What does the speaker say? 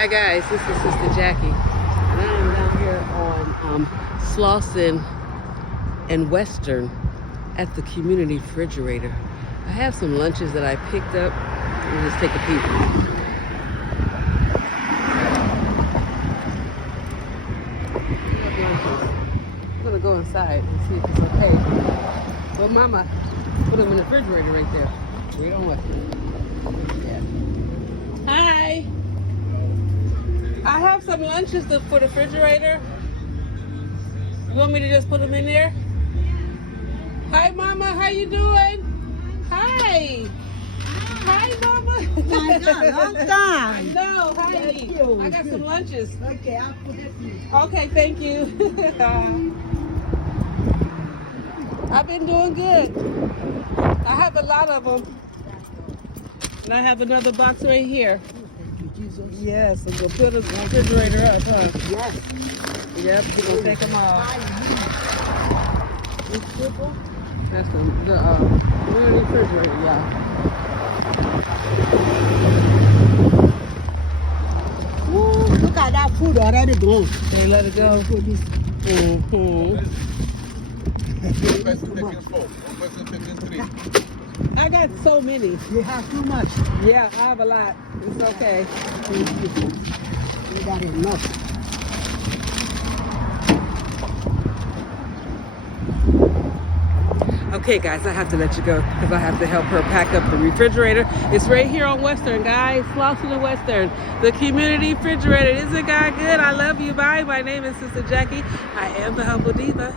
Hi guys, this is Sister Jackie, and I am down here on Slauson and Western at the community refrigerator. I have some lunches that I picked up. Let's take a peek. I'm gonna go inside and see if it's okay. Well, Mama, put them in the refrigerator right there. Wait on what? Yeah. Hi. I have some lunches for the refrigerator. You want me to just put them in there? Hi, Mama. How you doing? Hi. Hi, Mama. Long time. I know. Hi. I got some lunches. Okay, I'll put it in. Okay, thank you. I've been doing good. I have a lot of them. And I have another box right here. Yes, so we'll fill the refrigerator up, huh? Yes. Yep, we're gonna take them all. That's the refrigerator, y'all. Ooh, look at that food already gone. They let it go. Put this. Mm-hmm. One person taking 4, one person taking 3. I got so many. You have too much. Yeah, I have a lot. It's okay. You got enough. Okay, guys, I have to let you go because I have to help her pack up the refrigerator. It's right here on Western, guys. Slauson and Western, the community refrigerator. Isn't God good? I love you. Bye. My name is Sister Jackie. I am the Humble Diva.